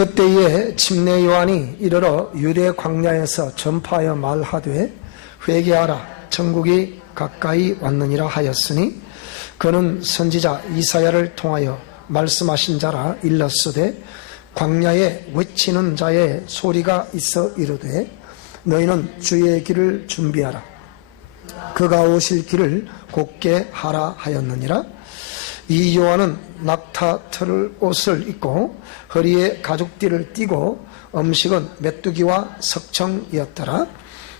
그때에 침례 요한이 이르러 유대 광야에서 전파하여 말하되 회개하라 천국이 가까이 왔느니라 하였으니 그는 선지자 이사야를 통하여 말씀하신 자라 일렀으되 광야에 외치는 자의 소리가 있어 이르되 너희는 주의 길을 준비하라 그가 오실 길을 곧게 하라 하였느니라. 이 요한은 낙타털 옷을 입고 허리에 가죽띠를 띠고 음식은 메뚜기와 석청이었더라.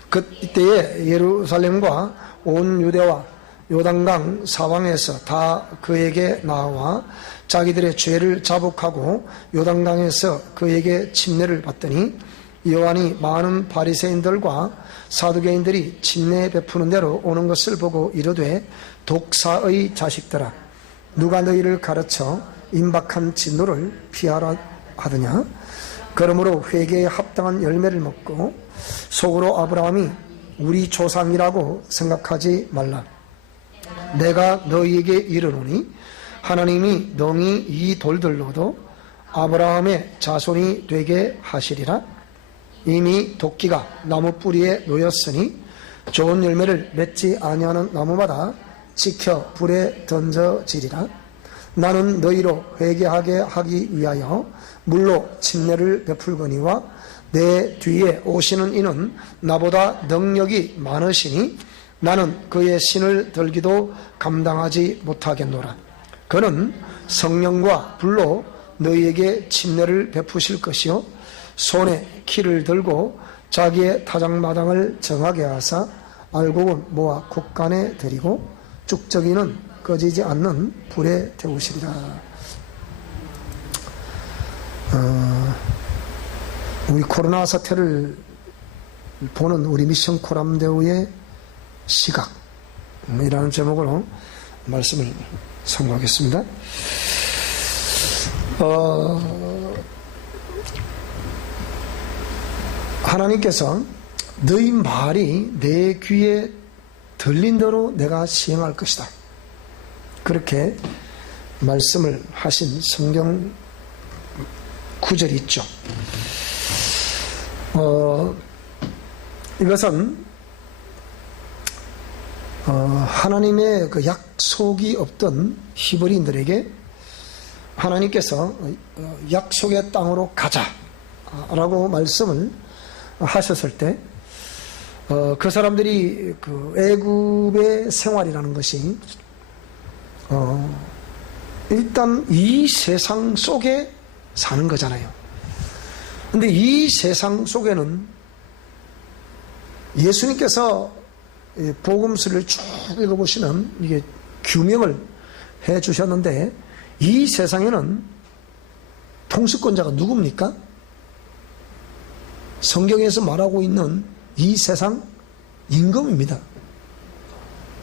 그때에 예루살렘과 온 유대와 요단강 사방에서 다 그에게 나와 자기들의 죄를 자복하고 요단강에서 그에게 침례를 받더니 요한이 많은 바리새인들과 사두개인들이 침례 베푸는 대로 오는 것을 보고 이르되 독사의 자식들아 누가 너희를 가르쳐 임박한 진노를 피하라 하더냐. 그러므로 회개에 합당한 열매를 먹고 속으로 아브라함이 우리 조상이라고 생각하지 말라. 내가 너희에게 이르노니 하나님이 능히 이 돌들로도 아브라함의 자손이 되게 하시리라. 이미 도끼가 나무 뿌리에 놓였으니 좋은 열매를 맺지 아니하는 나무마다 지켜 불에 던져지리라. 나는 너희로 회개하게 하기 위하여 물로 침례를 베풀거니와 내 뒤에 오시는 이는 나보다 능력이 많으시니 나는 그의 신을 들기도 감당하지 못하겠노라. 그는 성령과 불로 너희에게 침례를 베푸실 것이요 손에 키를 들고 자기의 타작마당을 정하게 하사 알곡은 모아 곡간에 들이고 쭉저기는 꺼지지 않는 불에 태우시리라. 우리 코로나 사태를 보는 우리 미션 코람데오의 시각이라는 제목으로 말씀을 선고하겠습니다. 하나님께서 너희 말이 내 귀에 들린 대로 내가 시행할 것이다. 그렇게 말씀을 하신 성경 구절이 있죠. 이것은 하나님의 그 약속이 없던 히브리인들에게 하나님께서 약속의 땅으로 가자라고 말씀을 하셨을 때 그 사람들이 그 애굽의 생활이라는 것이 일단 이 세상 속에 사는 거잖아요. 근데 이 세상 속에는 예수님께서 복음서를 쭉 읽어보시면 이게 규명을 해 주셨는데 이 세상에는 통수권자가 누굽니까? 성경에서 말하고 있는 이 세상 임금입니다.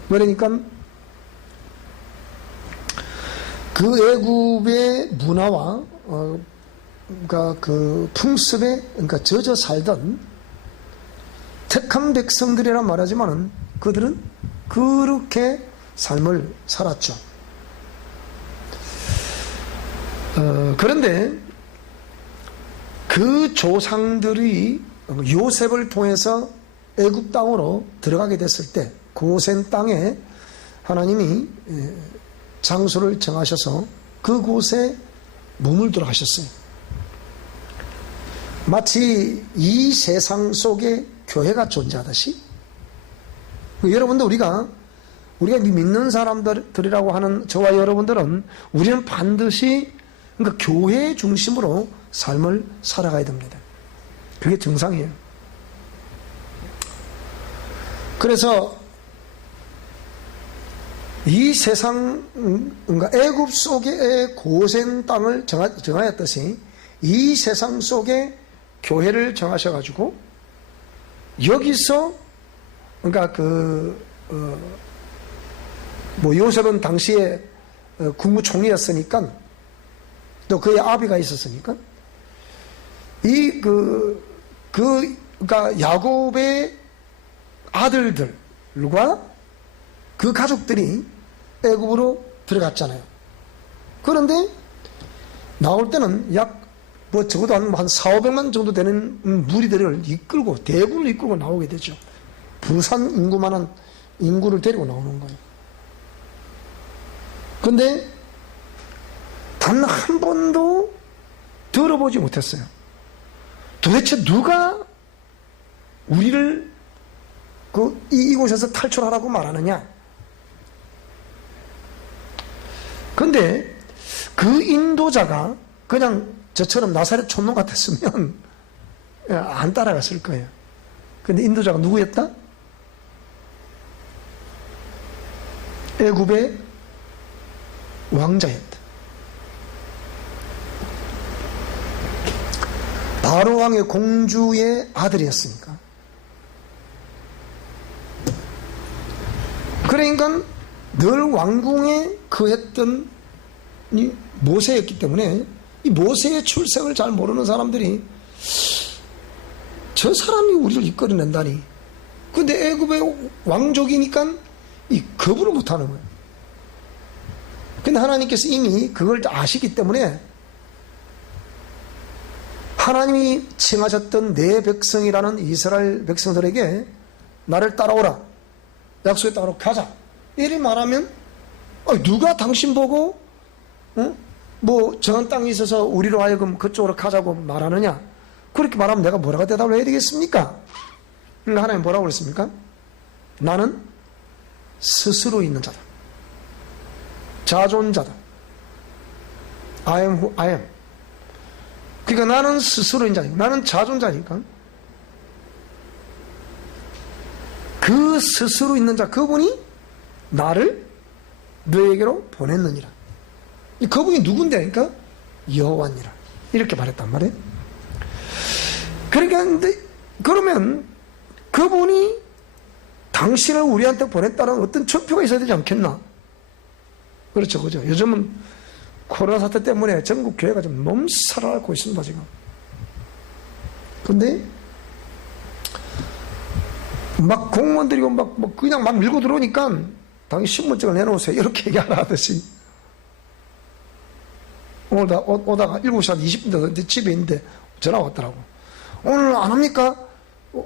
그러니까 그 애굽의 문화와 그러니까 그 풍습에 그러니까 젖어 살던 택한 백성들이란 말하지만은 그들은 그렇게 삶을 살았죠. 그런데 그 조상들이 요셉을 통해서 애굽 땅으로 들어가게 됐을 때 고센 땅에 하나님이 장소를 정하셔서 그곳에 머물도록 하셨어요. 마치 이 세상 속에 교회가 존재하듯이 여러분들 우리가 믿는 사람들이라고 하는 저와 여러분들은 우리는 반드시 그러니까 교회 중심으로 삶을 살아가야 됩니다. 그게 정상이에요. 그래서 이 세상 그러니까 애굽 속의 고센 땅을 정하였듯이 이 세상 속에 교회를 정하셔가지고 여기서 그러니까 요셉은 당시에 국무총리였으니까 또 그의 아비가 있었으니까 그러니까 야곱의 아들들과 그 가족들이 애굽으로 들어갔잖아요. 그런데 나올 때는 약 뭐 적어도 한 4, 500만 정도 되는 무리들을 이끌고, 대군을 이끌고 나오게 되죠. 부산 인구만한 인구를 데리고 나오는 거예요. 근데 단 한 번도 들어보지 못했어요. 도대체 누가 우리를 이곳에서 탈출하라고 말하느냐? 근데 그 인도자가 그냥 저처럼 나사렛 촌놈 같았으면 안 따라갔을 거예요. 근데 인도자가 누구였다? 애굽의 왕자였다. 바로 왕의 공주의 아들이었으니까. 그러니까 늘 왕궁에 거했던 이 모세였기 때문에 이 모세의 출생을 잘 모르는 사람들이 저 사람이 우리를 이끌어낸다니. 근데 애굽의 왕족이니까 이 거부를 못하는 거예요. 근데 하나님께서 이미 그걸 아시기 때문에 하나님이 칭하셨던 내 백성이라는 이스라엘 백성들에게 나를 따라오라, 약속에 따라 가자 이리 말하면 누가 당신 보고 뭐 정한 땅이 있어서 우리로 하여금 그쪽으로 가자고 말하느냐? 그렇게 말하면 내가 뭐라고 대답을 해야 되겠습니까? 그러니까 하나님 뭐라고 그랬습니까? 나는 스스로 있는 자다, 자존자다. I am who I am. 그러니까 나는 스스로 있는 자니까, 나는 자존자니까 그 스스로 있는 자, 그분이 나를 너에게로 보냈느니라. 그분이 누군데? 그러니까 여호와니라 이렇게 말했단 말이에요. 그러니까 근데 그러면 그분이 당신을 우리한테 보냈다는 어떤 척표가 있어야 되지 않겠나? 그렇죠, 그죠? 요즘은 코로나 사태 때문에 전국 교회가 좀 몸살을 앓고 있습니다, 지금. 근데 막 공무원들이 그냥 막 밀고 들어오니까 당연히 신분증을 내놓으세요 이렇게 얘기하라 하듯이 오늘 오다가 7시 한 20분 돼 집에 있는데 전화가 왔더라고. 오늘 안 합니까?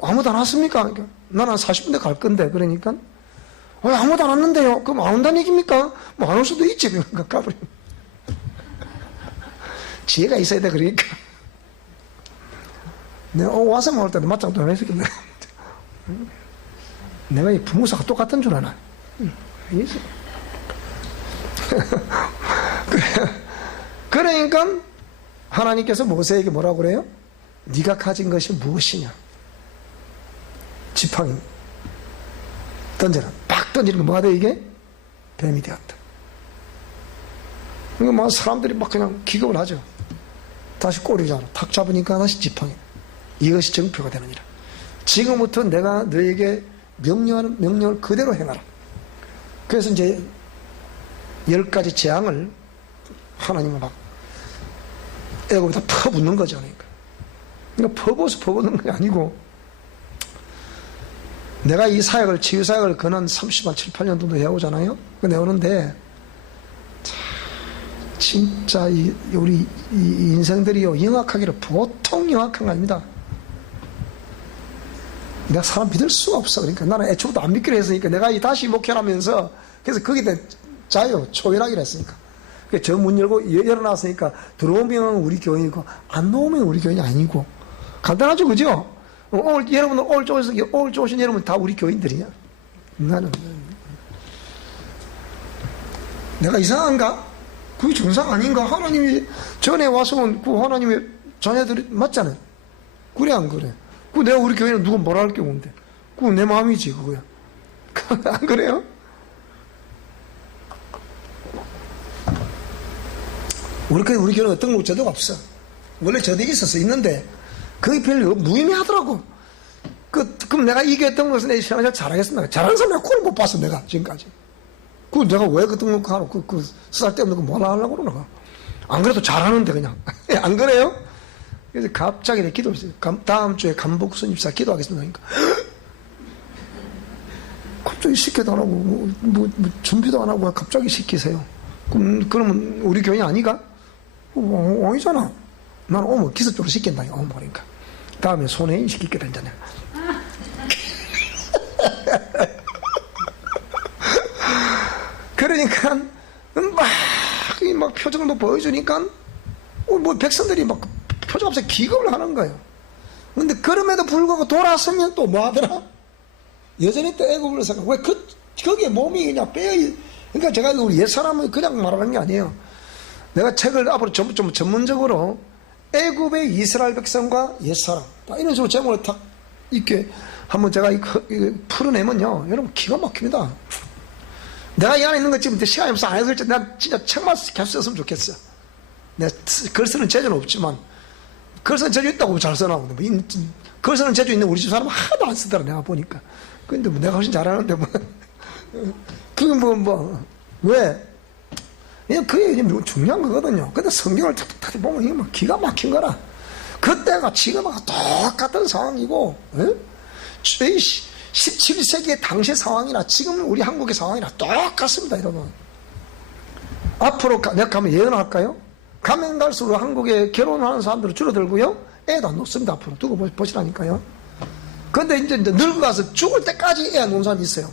아무도 안 왔습니까? 그러니까 나는 한 40분 돼 갈 건데. 그러니까 아무도 안 왔는데요. 그럼 안 온다는 얘기입니까? 뭐 안 올 수도 있지. 그러니까 가버려. 지혜가 있어야 돼. 그러니까 내가 와서 먹을 때도 맞짱도 안 했었겠네. 내가 이 부모사가 똑같은 줄 아나. 그러니까 하나님께서 모세에게 뭐라고 그래요? 네가 가진 것이 무엇이냐? 지팡이 던져라. 팍 던지는 거 뭐가 돼 이게? 뱀이 되었다. 그러니까 막 사람들이 막 그냥 기겁을 하죠. 다시 꼬리 잡아 탁 잡으니까 다시 지팡이. 이것이 정표가 되느니라. 지금부터 내가 너에게 명령하는 명령을 그대로 행하라. 그래서 이제 10가지 재앙을 하나님은 막 애굽에다 퍼붓는 거죠. 그러니까 퍼부어서 퍼붓는 게 아니고, 내가 이 사역을, 치유사역을 그는 30한 7, 8년 정도 해오잖아요. 내오는데 진짜 우리 인생들이요, 영악하기를 보통 영악한 거 아닙니다. 내가 사람 믿을 수가 없어. 그러니까 나는 애초부터 안 믿기로 했으니까, 내가 다시 목회하면서 그래서 거기에 대해 자유, 초연하기로 했으니까. 저 문 열어놨으니까 들어오면 우리 교인이고 안 나오면 우리 교인이 아니고. 간단하죠, 그죠? 오늘 여러분, 오늘 오신 여러분 다 우리 교인들이냐? 나는 내가 이상한가? 그게 정상 아닌가? 하나님이 전에 와서 그 하나님의 자녀들이 맞잖아요. 그래 안 그래? 그 내가 우리 교회는 누가 뭐라 할 게 없는데, 그거 내 마음이지 그거야. 안 그래요? 우리 교회는 어떤 제도가 없어. 원래 제도가 있었어. 있는데 그게 별로 무의미하더라고. 그럼 내가 이게 어떤 것을 내 신앙을 잘하겠습니까? 잘하는 사람 내가 그걸 못 봤어. 내가 지금까지. 그 내가 왜 그 등록하노? 그 쓸데없는 거 뭘 하려고 그러나? 안 그래도 잘하는데 그냥. 안 그래요? 그래서 갑자기 내 기도했어요. 다음 주에 감복순 입사 기도하겠습니다. 그러니까 갑자기 시켜도 안 하고 뭐 준비도 안 하고 갑자기 시키세요. 그러면 우리 교회 아니가? 아니잖아. 나는 오면 기습적으로 시킨다. 오면 그러니까. 다음에 손해인 시킬게 된잖아. 그러니까 막 표정도 보여주니까 뭐 백성들이 막 표정 없이 기겁을 하는 거예요. 근데 그럼에도 불구하고 돌아서면 또 뭐 하더라? 여전히 또 애굽을 생각. 왜 거기에 몸이 그냥 그러니까 제가 우리 옛사람을 그냥 말하는 게 아니에요. 내가 책을 앞으로 좀 전문적으로 애굽의 이스라엘 백성과 옛사람 이런 식으로 제목을 딱 이렇게 한번 제가 풀어내면요, 여러분 기가 막힙니다. 내가 이 안에 있는 거 지금 시간이 없어 안 해서 내가 진짜 책만 계속 썼으면 좋겠어. 내가 글 쓰는 재주는 없지만 글 쓰는 재주 있다고 잘 써나오는데 글 쓰는 재주 있는 우리 집 사람은 하나도 안 쓰더라 내가 보니까. 근데 뭐 내가 훨씬 잘하는데 뭐 그게 왜? 그게 중요한 거거든요. 근데 성경을 탁탁 보면 이게 막 기가 막힌 거라. 그때가 지금하고 똑같은 상황이고, 17세기의 당시 상황이나 지금 우리 한국의 상황이나 똑같습니다, 여러분. 앞으로 내가 가면 예언할까요? 가면 갈수록 한국에 결혼하는 사람들은 줄어들고요, 애도 안 놓습니다. 앞으로 두고 보시라니까요. 근데 이제 늙어가서 죽을 때까지 애 안 놓은 사람이 있어요.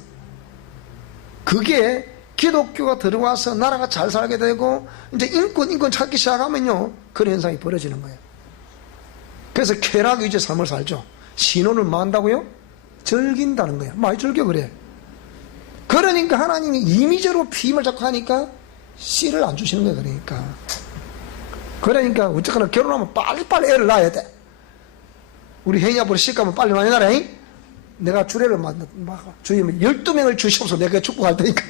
그게 기독교가 들어와서 나라가 잘 살게 되고 이제 인권 찾기 시작하면요, 그런 현상이 벌어지는 거예요. 그래서 쾌락 위주의 삶을 살죠. 신혼을 뭐 한다고요? 즐긴다는 거예요. 많이 즐겨 그래. 그러니까 하나님이 임의적으로 피임을 자꾸 하니까 씨를 안 주시는 거예요. 그러니까 어쨌거나 결혼하면 빨리빨리 애를 낳아야 돼. 우리 혜인이 앞으로 씨 가면 빨리 많이 낳아라. 내가 주례를 주임을 12명을 주시옵소서. 내가 축복할 테니까.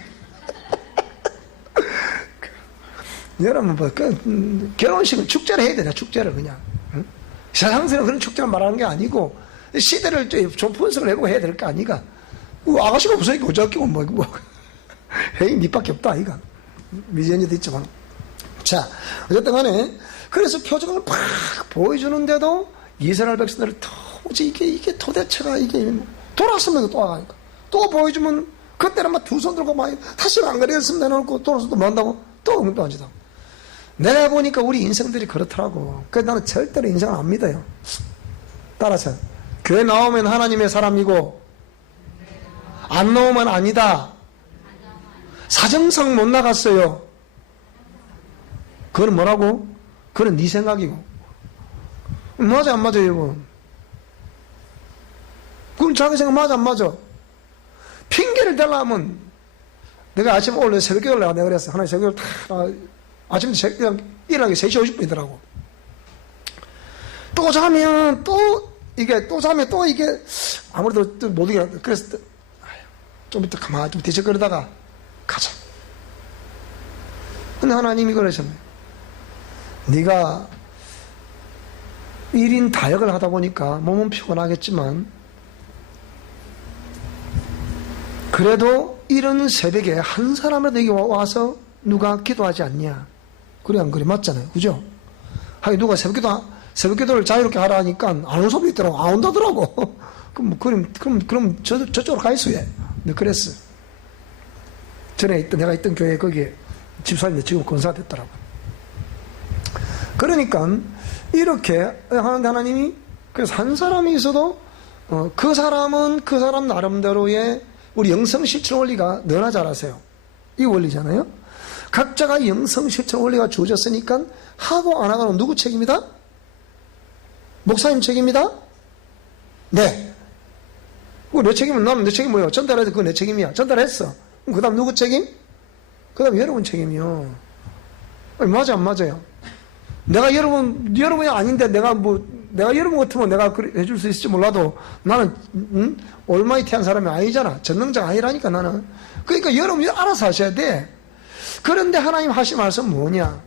여러분 결혼식은 축제를 해야 되나? 축제를 그냥. 응? 세상에서는 그런 축제를 말하는 게 아니고 시대를 좀 분석을 해보고 해야 될 거 아니가. 아가씨가 없으니까 어쩌고 뭐 혜인 니밖에 없다 아이가. 미지연이도 있지만. 자, 어쨌든 간에 그래서 표정을 팍 보여주는데도 이스라엘 백성들을 도저히 이게 도대체가 이게 돌았으면 또 와가니까 또 보여주면 그때는 막 두 손 들고 막 다시 안 그랬으면 내놓고 돌아서 또 뭐 한다고 또 안 지다고. 내가 보니까 우리 인생들이 그렇더라고. 그래서 나는 절대로 인생을 안 믿어요. 따라서 교회 나오면 하나님의 사람이고 안 나오면 아니다. 사정상 못 나갔어요. 그건 뭐라고? 그건 네 생각이고. 맞아 안 맞아요 여러분? 그럼 자기 생각 맞아 안 맞아? 핑계를 대려면 내가 아침에 원래 새벽에 올라가 내가 그랬어. 하나님 새벽에 아침에 일어나기 3시 50분이더라고. 또 자면 또 이게 아무래도 또 못 이겨. 그래서 좀 이따 가만히 좀 뒤척거리다가 가자. 근데 하나님이 그러셨네. 네가 1인 다역을 하다 보니까 몸은 피곤하겠지만 그래도 이런 새벽에 한 사람이라도 여기 와서 누가 기도하지 않냐? 그래 안 그래? 맞잖아요. 그죠? 하긴 누가 새벽기도를 자유롭게 하라 하니까 안 온 사람이 있더라고. 안 온다더라고. 그럼 저쪽으로 가 있어요. 네, 그랬어. 전에 내가 있던 교회 거기에 집사님인데 지금 권사가 됐더라고. 그러니까 이렇게 하는데 하나님이 그래서 한 사람이 있어도 그 사람은 그 사람 나름대로의 우리 영성 실천 원리가 너나 잘 아세요. 이 원리잖아요. 각자가 영성 실천 원리가 주어졌으니까 하고 안 하고는 누구 책임이다? 목사님 책임이다? 네. 내 책임은 나는 내 책임 뭐예요? 전달해서 그거 내 책임이야. 전달했어. 그 다음 누구 책임? 그 다음 여러분 책임이요. 맞아 안 맞아요? 내가 여러분이 아닌데 내가 여러분 같으면 내가 해줄 수 있을지 몰라도 나는 올마이티한 사람이 아니잖아. 전능자가 아니라니까 나는. 그러니까 여러분이 알아서 하셔야 돼. 그런데 하나님 하신 말씀 뭐냐?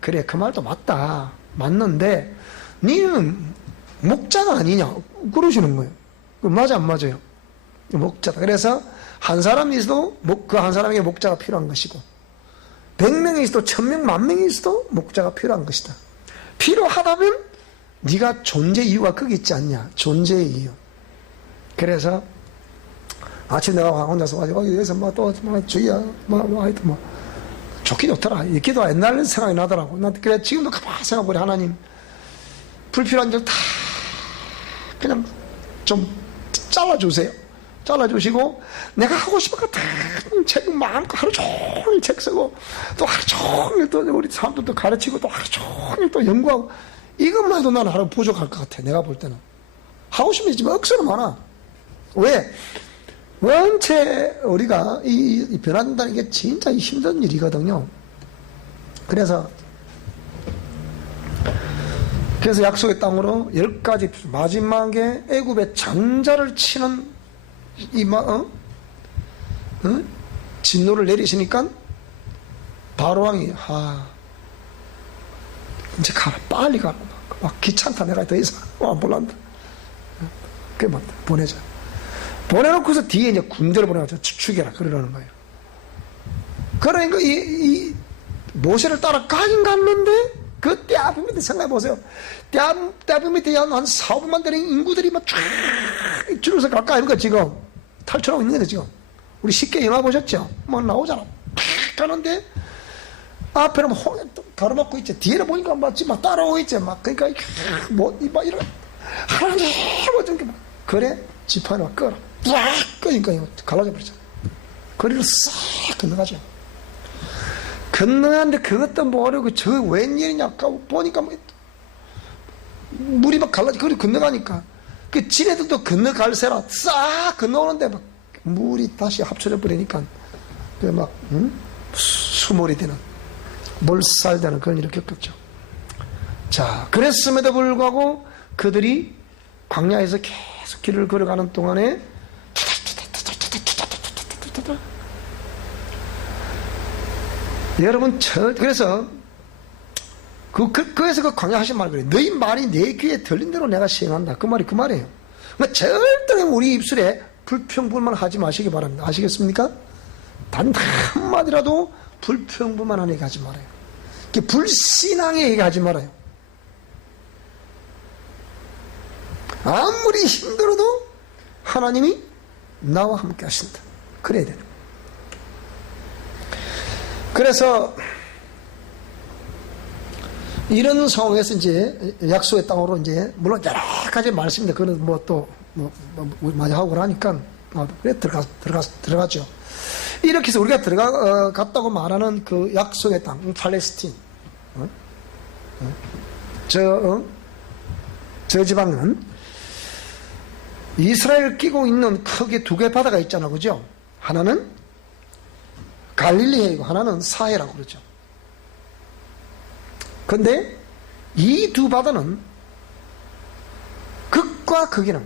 그래 그 말도 맞다. 맞는데 니는 목자가 아니냐? 그러시는 거예요. 맞아 안 맞아요? 목자다. 그래서 한 사람이 있어도 그 한 사람에게 목자가 필요한 것이고 100명이 있어도 1000명, 10,000명이 있어도 목자가 필요한 것이다. 필요하다면 네가 존재 이유가 거기 있지 않냐? 존재의 이유. 그래서 아침 내가 혼자서 여기서 주의야 하여튼 좋긴 좋더라. 이 기도가 옛날 생각이 나더라고. 난 그래 지금도 가만히 생각해보래. 하나님 불필요한 점 다 그냥 좀 잘라주세요. 잘라주시고 내가 하고 싶은 거 다 책 마음껏 하루 종일 책 쓰고 또 하루 종일 또 우리 사람들도 가르치고 또 하루 종일 또 연구하고 이것만 해도 나는 하루 부족할 것 같아. 내가 볼 때는 하고 싶은 게 있지만 억수로 많아. 왜? 원체 우리가 이 변화된다는 게 진짜 힘든 일이거든요. 그래서 약속의 땅으로 10가지 마지막에 애굽의 장자를 치는 진노를 내리시니까 바로왕이 이제 가라, 빨리 가라, 막 귀찮다, 내가 더 이상 안 볼란다. 그래 막 보내자. 보내놓고서 뒤에 이제 군대를 보내가지고 죽여라 그러라는 거예요. 그러니까 이 모세를 따라 가긴 갔는데 그 때 앞에 밑에 생각해보세요. 때 앞에 밑에 한 4,5만 되는 인구들이 막 쫙 줄어서 갈까 아닙니까 지금 탈출하고 있는 거죠 지금. 우리 쉽게 영화 보셨죠? 막 나오잖아. 팍 가는데 앞에는 가로막고 있지, 뒤에는 보니까 막 따라오고 있지. 막 그러니까 막 이런 하나님 어떤 게 막 그래 지팡이를 막 끌어 쫙 끄니까 갈라져 버리죠. 거리를 싹 건너가죠. 건너가는데 그것도 모르고 저 웬일이냐 보니까 물이 막 갈라져. 거리 건너가니까 그 지네들도 건너갈세라 싹 건너오는데 막 물이 다시 합쳐져 버리니까 그 막 수몰이 되는 몰살되는 그런 일을 겪었죠. 자, 그랬음에도 불구하고 그들이 광야에서 계속 길을 걸어가는 동안에 여러분 그래서 그래서 그 광야 하신 말 그래요. 너희 말이 내 귀에 들린 대로 내가 시행한다. 그 말이 그 말이에요. 그러니까 절대 우리 입술에 불평불만 하지 마시기 바랍니다. 아시겠습니까? 단 한마디라도 불평불만한 얘기 하지 말아요. 불신앙의 얘기 하지 말아요. 아무리 힘들어도 하나님이 나와 함께 하신다. 그래야 되는. 그래서 이런 상황에서 이제 약속의 땅으로 이제 물론 여러 가지 말씀인데 그거는 많이 하고 그러니까 그래 들어가죠. 이렇게 해서 우리가 들어갔다고 말하는 그 약속의 땅, 팔레스틴, 저 지방은 이스라엘 끼고 있는 크게 두 개 바다가 있잖아, 그죠? 하나는 갈릴리해이고 하나는 사해라고 그러죠. 근데 이 두 바다는 극과 극이는,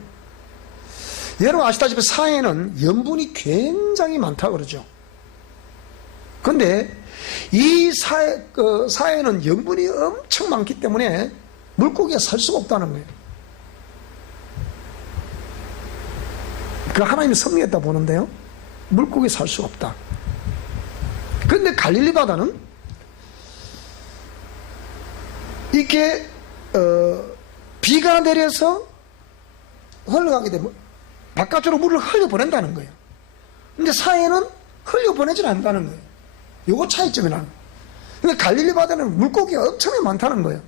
여러분 아시다시피 사해는 염분이 굉장히 많다고 그러죠. 근데 이 사해는 염분이 엄청 많기 때문에 물고기가 살 수가 없다는 거예요. 그 하나님이 섭리했다 보는데요, 물고기 살 수가 없다. 근데 갈릴리 바다는 이렇게 비가 내려서 흘러가게 되면 바깥으로 물을 흘려보낸다는 거예요. 근데 사해는 흘려보내질 않는다는 거예요. 요거 차이점이 나는 거예요. 근데 갈릴리 바다는 물고기가 엄청나게 많다는 거예요.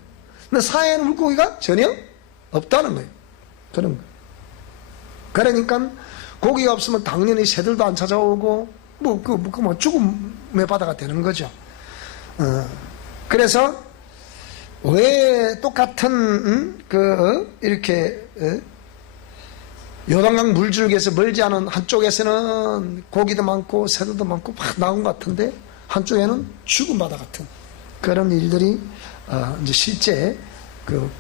근데 사해는 물고기가 전혀 없다는 거예요. 그런 거예요. 그러니까 고기가 없으면 당연히 새들도 안 찾아오고 죽음의 바다가 되는 거죠. 그래서 왜 똑같은 이렇게 요단강 물줄기에서 멀지 않은 한쪽에서는 고기도 많고 새들도 많고 막 나온 것 같은데 한쪽에는 죽은 바다 같은 그런 일들이 이제 실제 그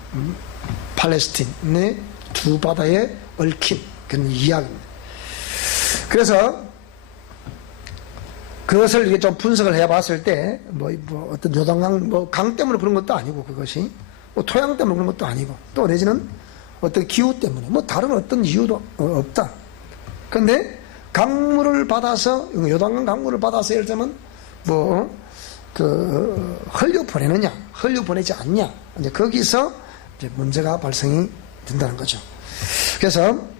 팔레스틴의 두 바다에 얽힌 그런 이야기입니다. 그래서 그것을 이렇게 좀 분석을 해봤을 때, 어떤 요단강, 강 때문에 그런 것도 아니고, 그것이, 토양 때문에 그런 것도 아니고, 또 내지는 어떤 기후 때문에, 다른 어떤 이유도 없다. 근데, 강물을 받아서, 요단강 강물을 받아서, 예를 들면, 흘려보내느냐, 흘려보내지 않냐, 이제 거기서 이제 문제가 발생이 된다는 거죠. 그래서,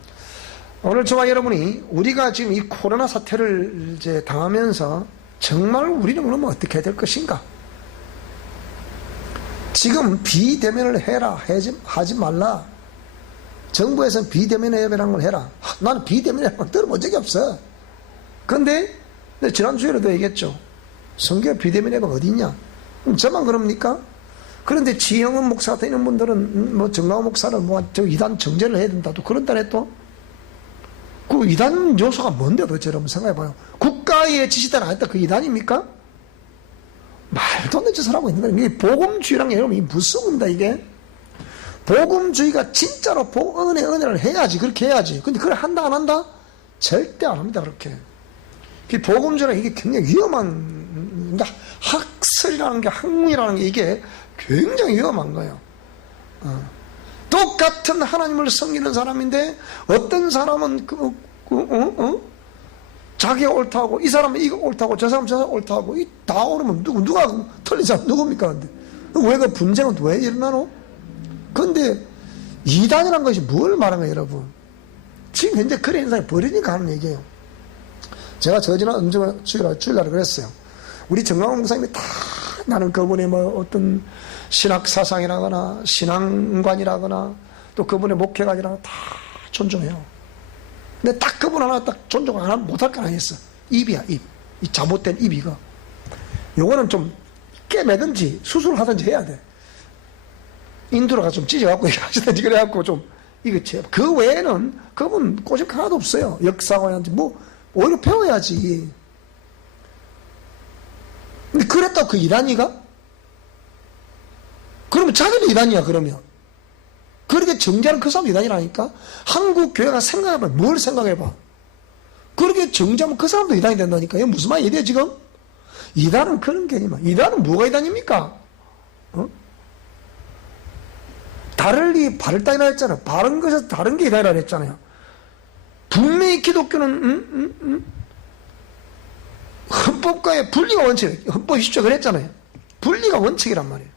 오늘 저와 여러분이 우리가 지금 이 코로나 사태를 이제 당하면서 정말 우리는 그러면 어떻게 해야 될 것인가? 지금 비대면을 해라, 하지 말라. 정부에서는 비대면 예배라는 걸 해라. 나는 비대면 예배를 들어본 적이 없어. 그런데 지난주에도 얘기했죠. 성교회 비대면 예배가 어디 있냐? 저만 그럽니까? 그런데 지형은 목사 같은 이런 분들은 뭐 정강호 목사는 저 이단 정제를 해야 된다. 또 그런다네 또. 그 이단 요소가 뭔데 도대체 여러분 생각해봐요. 국가의 지시대로 안 했다. 그 이단입니까? 말도 안 되는 짓을 하고 있는 거예요. 이게 복음주의란 게 여러분, 이게 무서운다, 이게. 복음주의가 진짜로 은혜를 해야지. 그렇게 해야지. 근데 그걸 한다, 안 한다? 절대 안 합니다, 그렇게. 이 복음주의란 이게 굉장히 위험한, 그러니까 학설이라는 게, 학문이라는 게 이게 굉장히 위험한 거예요. 똑같은 하나님을 섬기는 사람인데, 어떤 사람은 자기가 옳다고, 이 사람은 이거 옳다고, 저 사람은 저 사람 옳다고, 다 옳으면 누가 틀린 사람 누굽니까? 근데 왜 그 분쟁은 왜 일어나노? 근데 이단이라는 것이 뭘 말하는 거예요, 여러분? 지금 현재 그런 현상이 벌어지니까 하는 얘기예요. 제가 지난 주일날에 그랬어요. 우리 정강호 목사님이 다 나는 그분의 뭐 어떤 신학 사상이라거나 신앙관이라거나 또 그분의 목회관이라거나 다 존중해요. 근데 딱 그분 하나 딱 존중 안 하면 못할 거 아니겠어. 입이야, 입. 이 잘못된 입, 이거. 요거는 좀 깨매든지 수술하든지 해야 돼. 인두로가 좀 찢어갖고 하시든지 그래갖고 좀 이거 그 외에는 그분 꼬집 하나도 없어요. 역사관한테 뭐 오히려 배워야지. 근데 그랬다고 그 이단이가? 그러면 자기도 이단이야, 그러면. 그렇게 정죄하는 그 사람도 이단이라니까? 한국 교회가 생각해봐. 뭘 생각해봐. 그렇게 정죄하면 그 사람도 이단이 된다니까. 이게 무슨 말이야, 지금? 이단은 그런 개념이야. 이단은 뭐가 이단입니까? 다르리 바를다이라 했잖아요. 바른 것에서 다른 게 이단이라 했잖아요. 분명히 기독교는 헌법과의 분리가 원칙, 헌법 20조 그랬잖아요. 분리가 원칙이란 말이에요.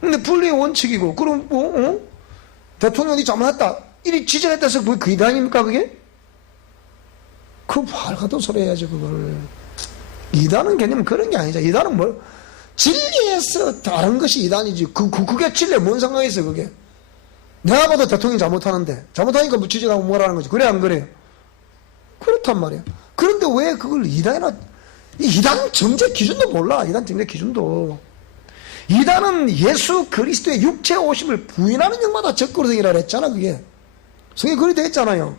근데 분리가 원칙이고, 그럼 대통령이 잘못했다, 이리 지적했다 해서 그 이단입니까, 그게? 그 말 같은 소리 해야지, 그걸. 이단은 개념은 그런 게 아니죠. 이단은 뭐, 진리에서 다른 것이 이단이지. 그게 진리에 뭔 상관이 있어, 그게. 내가 봐도 대통령이 잘못하는데, 잘못하니까 뭐 지적하고 뭐라는 거지. 그래, 안 그래요? 그렇단 말이에요. 그런데 왜 그걸 이단 정죄 기준도 몰라. 이단 정죄 기준도. 이단은 예수 그리스도의 육체 오심을 부인하는 영마다 적그리스도이라 했잖아, 그게. 성경에 그리 되어 있잖아요.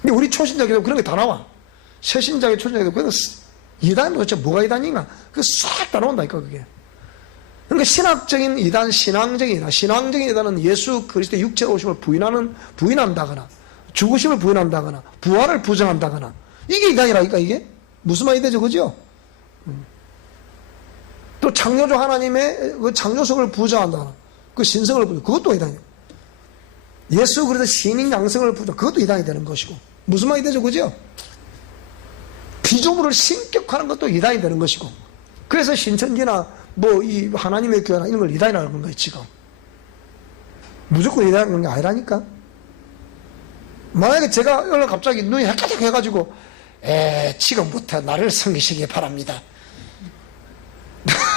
근데 우리 초신자에도 그런 게 다 나와. 새신자의 초신자에도 그거 이단이 도대체 뭐가 이단인가? 그거 싹 다 나온다니까, 그게. 그러니까 신학적인 이단, 신앙적인 이단은 예수 그리스도의 육체 오심을 부인한다거나, 죽으심을 부인한다거나, 부활을 부정한다거나, 이게 이단이라니까, 이게? 무슨 말이 되죠, 그죠? 또 창조주 하나님의 그 창조성을 부정한다거나, 그 신성을 부정, 그것도 이단이에요. 예수 그리스도 신인 양성을 부정, 그것도 이단이 되는 것이고. 무슨 말이 되죠, 그죠? 피조물을 신격화하는 것도 이단이 되는 것이고. 그래서 신천지나 뭐 이 하나님의 교회나 이런 걸 이단이라는 거예요, 지금. 무조건 이단이라는 게 아니라니까. 만약에 제가 오늘 갑자기 눈이 헷갈짝 해가지고, 지금부터 나를 섬기시기 바랍니다.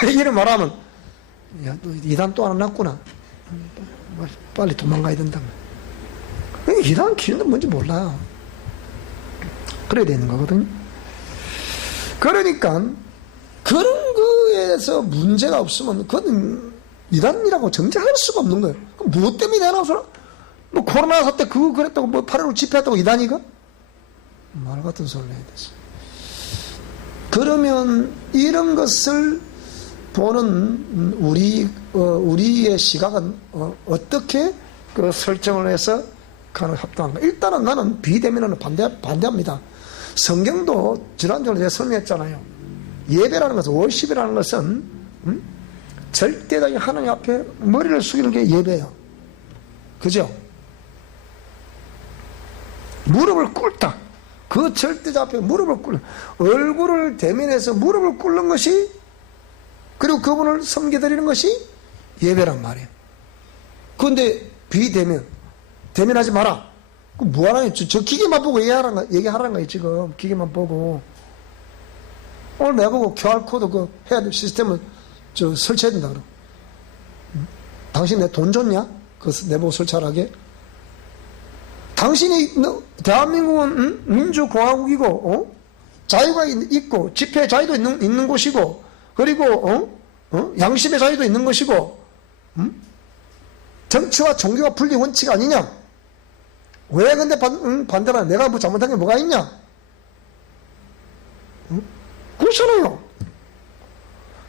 이런 말하면, 야, 너 이단 또 하나 났구나. 빨리 도망가야 된다. 이단 기준도 뭔지 몰라. 그래야 되는 거거든요. 그러니까, 그런 거에서 문제가 없으면, 그건 이단이라고 정죄할 수가 없는 거예요. 그럼 무엇 때문에 이단하고 뭐 코로나 사태 그거 그랬다고 뭐 8.15 집회했다고 이단이가? 말 같은 소리를 해야 되지. 그러면 이런 것을 보는 우리의 시각은 어떻게 그 설정을 해서 합당한가? 일단은 나는 비대면은 반대합니다. 성경도 지난주에 제가 설명했잖아요. 예배라는 것은, 월십이라는 것은 절대적인 하나님 앞에 머리를 숙이는 게 예배예요. 그죠? 무릎을 꿇다. 그 절대자 앞에 무릎을 꿇는, 얼굴을 대면해서 무릎을 꿇는 것이, 그리고 그분을 섬겨드리는 것이 예배란 말이에요. 그런데 비대면, 대면하지 마라. 그 뭐하라는, 저 기계만 보고 얘기하라는 거예요, 지금. 기계만 보고. 오늘 내가 보고 QR코드 해야 될 시스템을 설치해야 된다 그러. 당신 내 돈 줬냐? 그 내보고 설치하라게. 당신이 대한민국은 민주공화국이고 자유가 있고 집회 자유도 있는 곳이고 그리고 양심의 자유도 있는 것이고 정치와 종교가 분리 원칙 아니냐? 왜 근데 반대로 하냐? 내가 뭐 잘못한 게 뭐가 있냐? 그렇잖아요.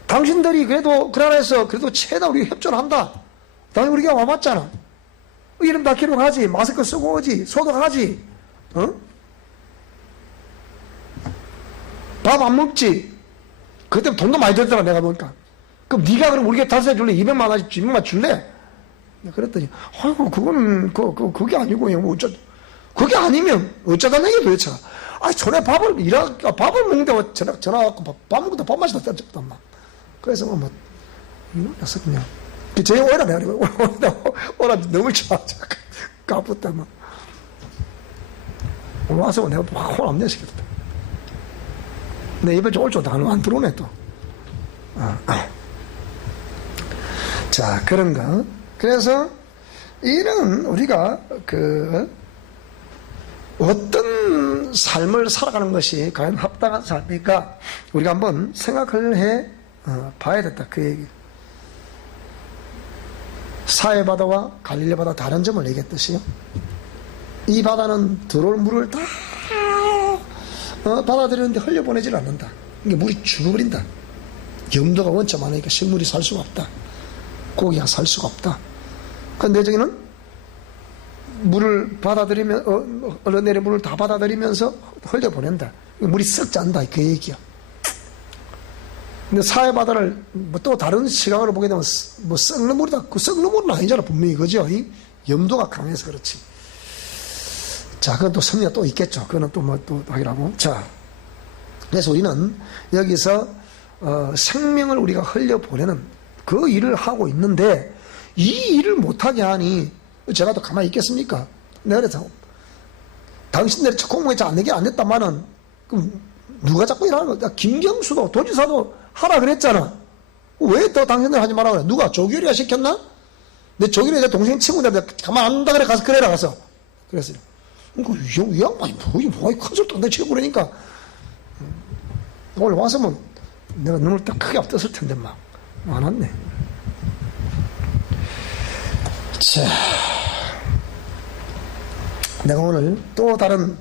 당신들이 그래도 그 나라에서 그래도 최대한 우리가 협조를 한다. 당연히 우리가 와봤잖아. 이름 다 기록하지, 마스크 쓰고 오지, 소독하지, 밥 안 먹지. 그때 돈도 많이 들더라, 내가 보니까. 그럼 네가 그럼 우리가 다섯 줄래? 200만 원씩 200만 줄래? 그랬더니, 아이고, 그거는, 그게 아니고, 뭐, 그게 아니면, 어쩌다 내게 도대체. 전에 밥을 먹는데, 전화갖고 밥 먹다 밥 마시다 떨어졌단 말. 그래서 이놈이었어, 그냥. 제 오라 내가 오라 너무 좋아. 까붙다, 막. 와서 내가 확 안 내시겠다. 내 입에 올 줄 안 들어오네, 또. 자, 그런 거. 그래서, 이런, 우리가, 어떤 삶을 살아가는 것이 과연 합당한 삶일까? 우리가 한번 생각을 해 봐야 됐다. 그 얘기. 사해 바다와 갈릴리 바다 다른 점을 얘기했듯이요. 이 바다는 들어올 물을 다 받아들이는데 흘려보내질 않는다. 이게 물이 죽어버린다. 염도가 원체 많으니까 식물이 살 수가 없다. 고기가 살 수가 없다. 근데 저기는 물을 흘러내린 물을 다 받아들이면서 흘려보낸다. 물이 썩지 않는다. 그 얘기야. 근데 사해 바다를 또 다른 시각으로 보게 되면 썩는 물이다. 그 썩는 물은 아니잖아. 분명히. 그죠? 염도가 강해서 그렇지. 자, 그건 또 섭리가 또 있겠죠. 그거는 또 하기라고. 자, 그래서 우리는 여기서 생명을 우리가 흘려보내는 그 일을 하고 있는데 이 일을 못하게 하니 제가 또 가만히 있겠습니까? 내가 그래서 당신들이 공무원에 안 내게 안 냈다마는 그럼 누가 자꾸 일하는 거야? 김경수도 도지사도 하라 그랬잖아. 왜 또 당신들 하지 말라 그래? 누가? 조규리가 시켰나? 내 조규리 내 동생 친구인데 가만 안 한다 그래. 가서 그래라 가서. 그랬어요. 그러니까 이 양반이 뭐가 커졌다. 내 치고 그러니까 오늘 와서면 내가 눈을 딱 크게 앞떴을 텐데 막 안 왔네. 자, 내가 오늘 또 다른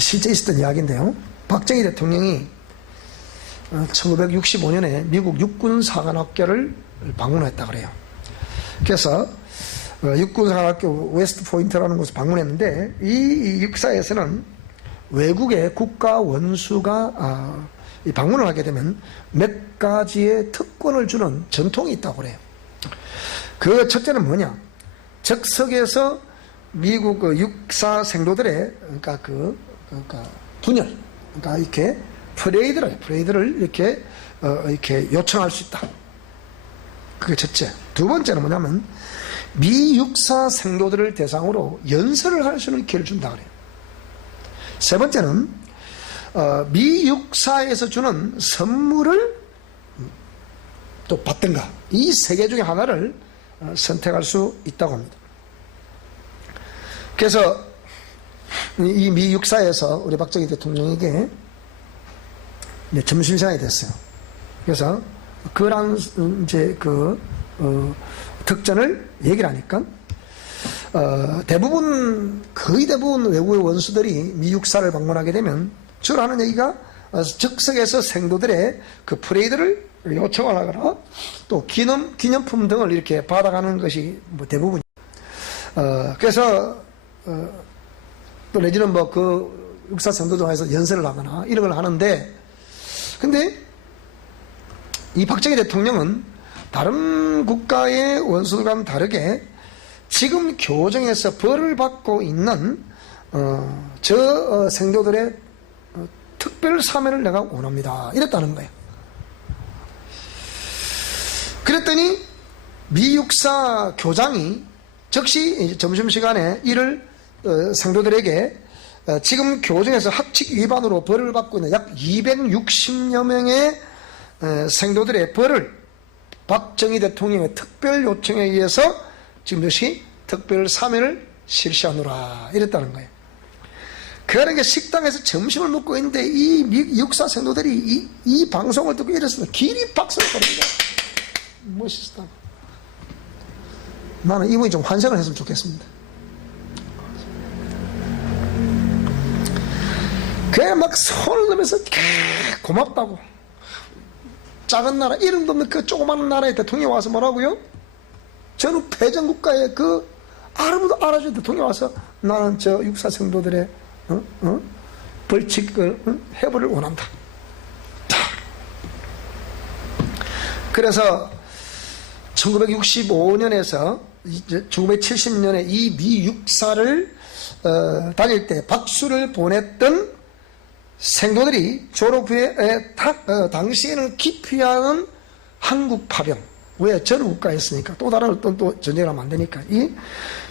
실제 있었던 이야기인데요. 박정희 대통령이 1965년에 미국 육군사관학교를 방문했다 그래요. 그래서 육군사관학교 웨스트 포인트라는 곳을 방문했는데 이 육사에서는 외국의 국가 원수가 방문을 하게 되면 몇 가지의 특권을 주는 전통이 있다고 그래요. 그 첫째는 뭐냐? 적석에서 미국 육사 생도들의 그러니까 분열, 그러니까 이렇게 프레이드를 이렇게 요청할 수 있다. 그게 첫째. 두 번째는 뭐냐면 미 육사 생도들을 대상으로 연설을 할 수 있는 기회를 준다 그래요. 세 번째는 미 육사에서 주는 선물을 또 받든가 이 세 개 중에 하나를 선택할 수 있다고 합니다. 그래서 이 미 육사에서 우리 박정희 대통령에게 점심시간이 됐어요. 그래서 그런 이제 특전을 얘기를 하니까 거의 대부분 외국의 원수들이 미 육사를 방문하게 되면 주로 하는 얘기가 적석에서 생도들의 그 프레이드를 요청을 하거나 또 기념품 등을 이렇게 받아가는 것이 대부분. 그래서 또 내지는 육사 생도들에서 연설을 하거나 이런 걸 하는데, 근데 이 박정희 대통령은 다른 국가의 원수들과는 다르게 지금 교정에서 벌을 받고 있는 저 생도들의 특별 사면을 내가 원합니다. 이랬다는 거예요. 그랬더니 미 육사 교장이 즉시 점심시간에 이를 생도들에게 지금 교정에서 학칙 위반으로 벌을 받고 있는 약 260여 명의 생도들의 벌을 박정희 대통령의 특별 요청에 의해서 지금 이것이 특별 사면을 실시하노라 이랬다는 거예요. 그러니까 식당에서 점심을 먹고 있는데 이 육사 생도들이 이 방송을 듣고 이랬습니다. 길이 박수를 쳐립니다. 멋있다. 나는 이분이 좀 환생을 했으면 좋겠습니다. 그래 막 손을 넣으면서 고맙다고. 작은 나라, 이름도 없는 그 조그마한 나라의 대통령이 와서 뭐라고요? 저는 패전국가의 그 아무도 알아주는 대통령이 와서 나는 저 육사 성도들의 벌칙을 해부를 원한다. 그래서 1965년에서 1970년에 이 미 육사를 다닐 때 박수를 보냈던 생도들이 졸업 후에 당시에는 기피하는 한국 파병, 왜 전후국가였으니까 또 다른 어떤 또 전쟁을 하면 안 되니까 이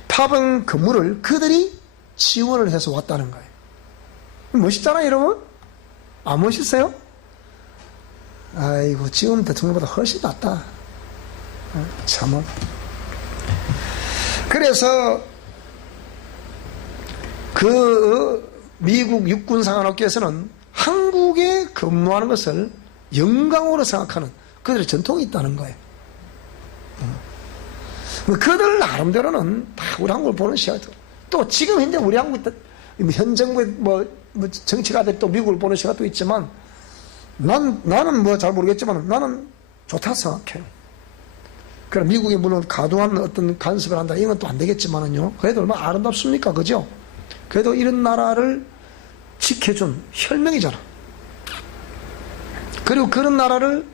파병 근무를 그들이 지원을 해서 왔다는 거예요. 멋있잖아요, 여러분? 안 멋있어요? 아이고, 지금 대통령보다 훨씬 낫다. 참은. 그래서 그 미국 육군사관학교에서는 한국에 근무하는 것을 영광으로 생각하는 그들의 전통이 있다는 거예요. 그들 나름대로는 다 우리 한국을 보는 시각도, 또 지금 현재 우리 한국 현 정부의 뭐 정치가들이 또 미국을 보는 시각도 있지만 나는 뭐 잘 모르겠지만 나는 좋다 생각해요. 그럼 미국이 물론 과도한 어떤 간섭을 한다 이건 또 안 되겠지만은요, 그래도 얼마나 아름답습니까, 그죠? 그래도 이런 나라를 지켜준 혈명이잖아. 그리고 그런 나라를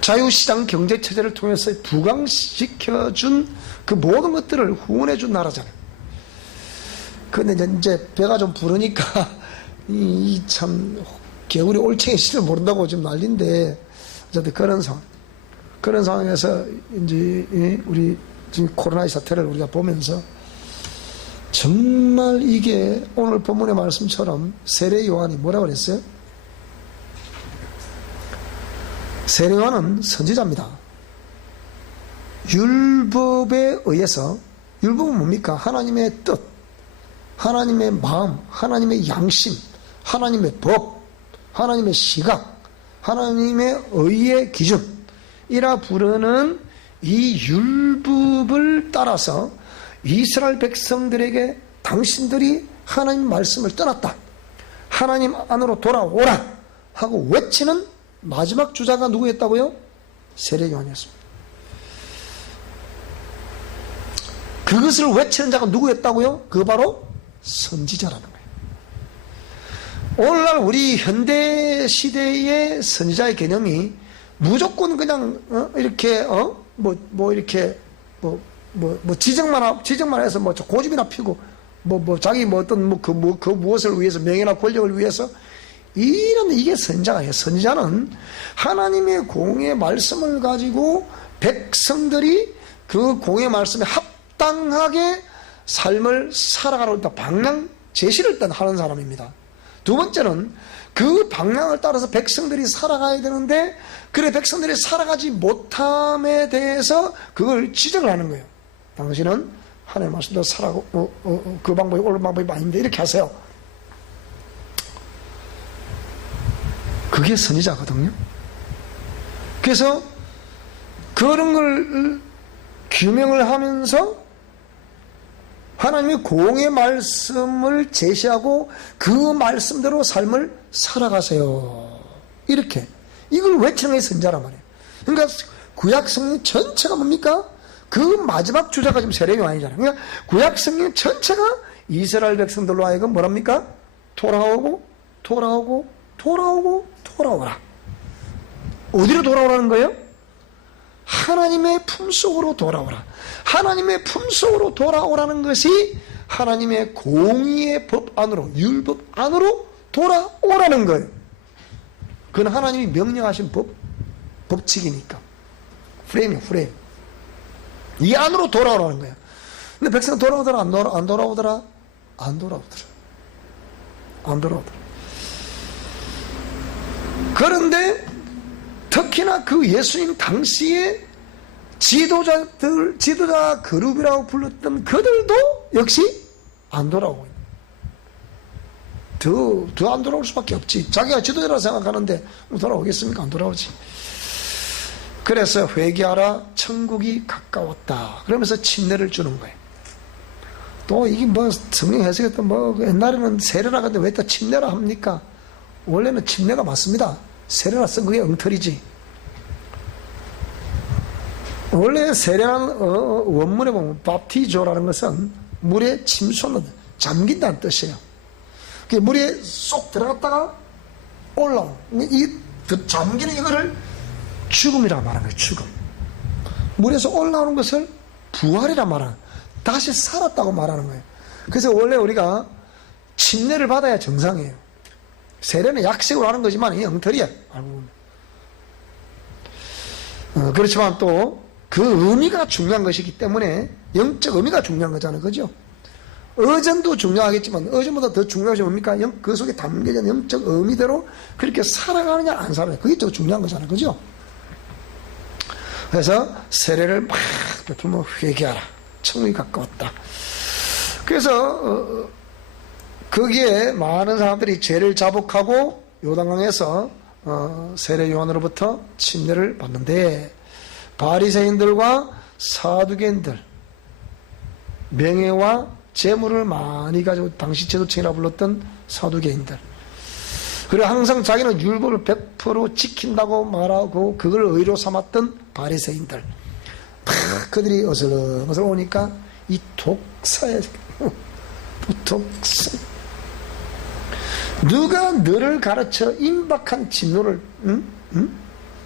자유시장 경제체제를 통해서 부강시켜준 그 모든 것들을 후원해준 나라잖아요. 근데 이제 배가 좀 부르니까 이 참 개구리 올챙이 씨를 모른다고 지금 난리인데, 어쨌든 그런 상황에서 이제 우리 지금 코로나 사태를 우리가 보면서 정말 이게 오늘 본문의 말씀처럼 세례 요한이 뭐라고 그랬어요? 세례 요한은 선지자입니다. 율법에 의해서, 율법은 뭡니까? 하나님의 뜻, 하나님의 마음, 하나님의 양심, 하나님의 법, 하나님의 시각, 하나님의 의의 기준이라 부르는 이 율법을 따라서 이스라엘 백성들에게 당신들이 하나님 말씀을 떠났다, 하나님 안으로 돌아오라 하고 외치는 마지막 주자가 누구였다고요? 세례 요한이었습니다. 그것을 외치는 자가 누구였다고요? 그 바로 선지자라는 거예요. 오늘날 우리 현대 시대의 선지자의 개념이 무조건 그냥 이렇게 이렇게 지적만 해서 고집이나 피고 자기 어떤 그 무엇을 위해서, 명예나 권력을 위해서 이런, 이게 선지자가 아니에요. 선지자는 하나님의 공의 말씀을 가지고 백성들이 그 공의 말씀에 합당하게 삶을 살아가는 방향 제시를 일단 하는 사람입니다. 두 번째는 그 방향을 따라서 백성들이 살아가야 되는데, 그래 백성들이 살아가지 못함에 대해서 그걸 지적을 하는 거예요. 당신은 하나님 말씀대로 살아가고 그 방법이 옳은 방법이 아닌데 이렇게 하세요. 그게 선지자거든요. 그래서 그런 걸 규명을 하면서 하나님의 공의 말씀을 제시하고 그 말씀대로 삶을 살아가세요. 이렇게 이걸 외치는 게 선지자란 말이에요. 그러니까 구약 성경 전체가 뭡니까? 그 마지막 주자가 지금 세례 요한이잖아요. 그러니까 구약 성경 전체가 이스라엘 백성들로 하여금 뭐랍니까? 돌아오고 돌아오라. 어디로 돌아오라는 거예요? 하나님의 품속으로 돌아오라. 하나님의 품속으로 돌아오라는 것이 하나님의 공의의 법 안으로, 율법 안으로 돌아오라는 거예요. 그건 하나님이 명령하신 법칙이니까. 프레임이에요, 프레임. 이 안으로 돌아오라는 거예요. 근데 백성은 돌아오더라, 안 돌아오더라? 안 돌아오더라. 그런데 특히나 그 예수님 당시에 지도자 그룹이라고 불렀던 그들도 역시 안 돌아오고 있는, 더 안 돌아올 수밖에 없지. 자기가 지도자라고 생각하는데 돌아오겠습니까? 안 돌아오지. 그래서 회개하라, 천국이 가까웠다. 그러면서 침례를 주는 거예요. 또 이게 뭐 성경 해석했던 뭐 옛날에는 세례라 하는데 왜 또 침례라 합니까? 원래는 침례가 맞습니다. 세례라 쓴 그게 엉터리지. 원래 세례라는 원문에 보면 밥티조라는 것은 물에 침수하는, 잠긴다는 뜻이에요. 그게 물에 쏙 들어갔다가 올라오는, 이 잠기는 이거를 죽음이라 말하는 거예요. 죽음. 물에서 올라오는 것을 부활이라 말하는, 다시 살았다고 말하는 거예요. 그래서 원래 우리가 침례를 받아야 정상이에요. 세례는 약식으로 하는 거지만 이게 엉터리야. 그렇지만 또 그 의미가 중요한 것이기 때문에, 영적 의미가 중요한 거잖아요. 그죠? 의전도 중요하겠지만 의전보다 더 중요한 것이 뭡니까? 그 속에 담겨진 영적 의미대로 그렇게 살아가느냐 안 살아가느냐, 그게 더 중요한 거잖아요. 그죠? 그래서 세례를 막 베풀면 회개하라, 천국이 가까웠다. 그래서 거기에 많은 사람들이 죄를 자복하고 요단강에서 세례 요한으로부터 침례를 받는데, 바리새인들과 사두개인들, 명예와 재물을 많이 가지고 당시 제도층이라 불렀던 사두개인들, 그리고 항상 자기는 율법을 100% 지킨다고 말하고 그걸 의로 삼았던 바리새인들, 그들이 어슬렁어슬 오니까 이 독사에 독사, 누가 너를 가르쳐 임박한 진노를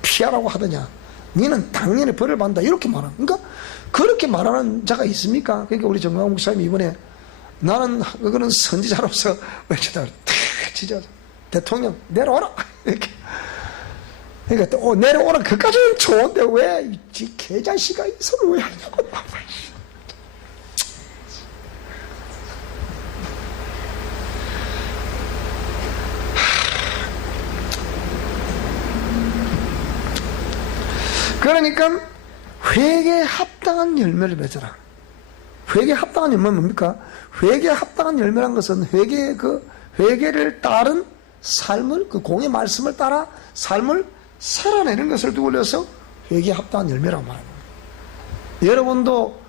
피하라고 하더냐, 너는 당연히 벌을 받는다, 이렇게 말하는, 그러니까 그렇게 말하는 자가 있습니까? 그러니까 우리 정광훈 목사님이 이번에 나는 그거는 선지자로서 외치다 진짜 대통령 내려오라 이렇게, 그러니까 또 내려오라, 그까지는 좋은데 왜 이 개자식아 이 소리를 왜 하냐고. 그러니까 회개에 합당한 열매를 맺어라. 회개에 합당한 열매는 뭡니까? 회개에 합당한 열매란 것은 회개를 따른 삶을, 그 공의 말씀을 따라 삶을 살아내는 것을 두고려서 회개에 합당한 열매라고 말합니다. 여러분도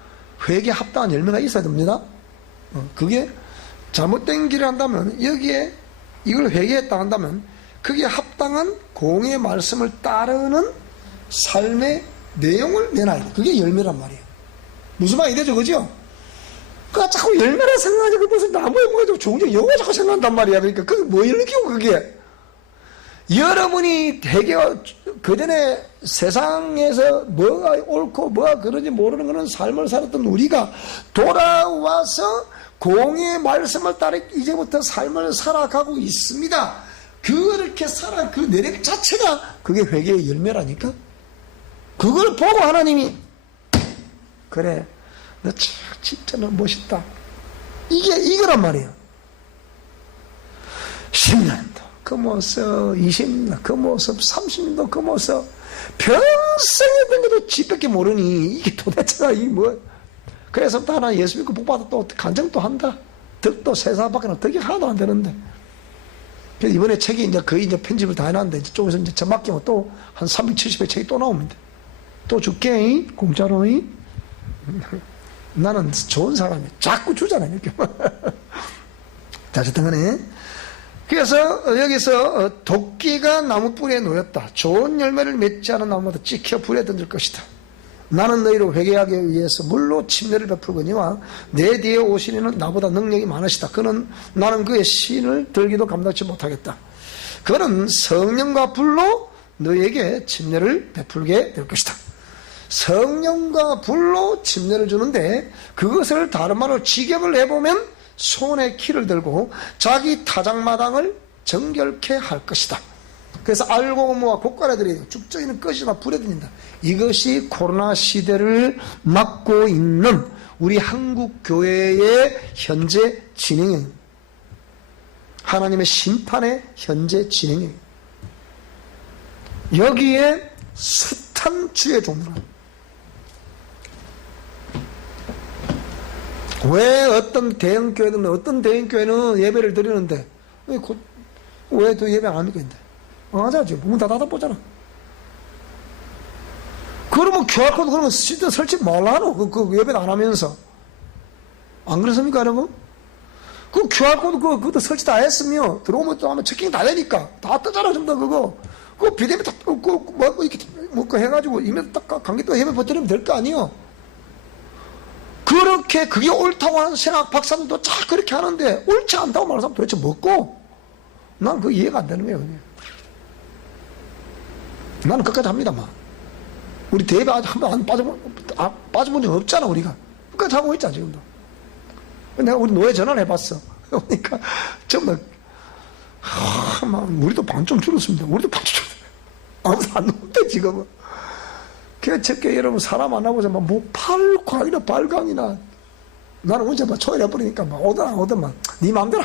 회개에 합당한 열매가 있어야 됩니다. 그게 잘못된 길을 한다면, 여기에 이걸 회개했다 한다면 그게 합당한 공의 말씀을 따르는 삶의 내용을 내놔야 돼. 그게 열매란 말이에요. 무슨 말이 되죠? 그죠? 그러니까 자꾸 열매라 생각하지, 그 무슨 나무에 뭐가 좋은지 영어 자꾸 생각한단 말이야. 그러니까 그게 뭐 일으키고, 그게 여러분이 되게 그전에 세상에서 뭐가 옳고 뭐가 그런지 모르는 그런 삶을 살았던 우리가 돌아와서 공의 말씀을 따라 이제부터 삶을 살아가고 있습니다. 그렇게 살아, 그 내력 자체가 그게 회개의 열매라니까. 그걸 보고 하나님이 그래, 너 진짜 너 멋있다, 이거란 말이에요. 10년도 그 모습, 20년 그 모습, 30년도 그 모습, 평생에 던져도 지밖에 모르니 이게 도대체가 이 뭐. 그래서 또 하나 예수 믿고 복받아 또 간증도 한다. 덕도 세사밖에 덕이 하나도 안 되는데. 그래서 이번에 책이 이제 거의 이제 편집을 다 해놨는데, 이제 쪽에서 이제 저 맡기면 또 한 370회 책이 또 나옵니다. 또 줄게, 공짜로. 나는 좋은 사람이야. 자꾸 주잖아요, 이렇게. 자, 어쨌든 간에. 그래서 여기서 도끼가 나무 뿌리에 놓였다. 좋은 열매를 맺지 않은 나무마다 찍혀 불에 던질 것이다. 나는 너희로 회개하기 위해서 물로 침례를 베풀거니와 내 뒤에 오시리는 나보다 능력이 많으시다. 나는 그의 신을 들기도 감당치 못하겠다. 그는 성령과 불로 너희에게 침례를 베풀게 될 것이다. 성령과 불로 침례를 주는데, 그것을 다른 말로 직역을 해보면 손에 키를 들고 자기 타작마당을 정결케 할 것이다. 그래서 알고 모아 곡간에들이 죽적이는 것이나 불에 던진다. 이것이 코로나 시대를 맞고 있는 우리 한국 교회의 현재 진행입니다. 하나님의 심판의 현재 진행입니다. 여기에 숱한 주의 종류라. 왜 어떤 대형교회는 예배를 드리는데 왜 또 예배 안 합니까? 맞아, 지금 문 다 닫아보잖아. 그러면 QR코드 그러면 진짜 설치 말라노? 그 예배 안 하면서. 안 그렇습니까, 여러분? 그 QR코드 그것도 설치 다 했으면 들어오면 또 하면 체킹 다 되니까 다 뜨잖아, 전부 다 그거. 그거 비대면 다, 이렇게, 해가지고 이면 딱 관계도 예배 버티면 될 거 아니에요? 그렇게 그게 옳다고 하는 신학 박사들도 쫙 그렇게 하는데 옳지 않다고 말하는 사람 도대체 뭐고? 난 그거 이해가 안 되는 거예요. 그냥. 나는 끝까지 합니다만. 우리 대회 한번 안 빠져본 적 없잖아, 우리가. 끝까지 하고 있잖아, 지금도. 내가 우리 노예 전화를 해봤어. 그러니까 정말 우리도 반 좀 줄었습니다. 우리도 반 좀 줄었어요. 아무도 안 오는데 지금은. 개척계 여러분 사람 안 하고서 뭐 팔광이나 발광이나 나는 언제 막 초월해버리니까 막 오든 안 오든 막 네 마음대로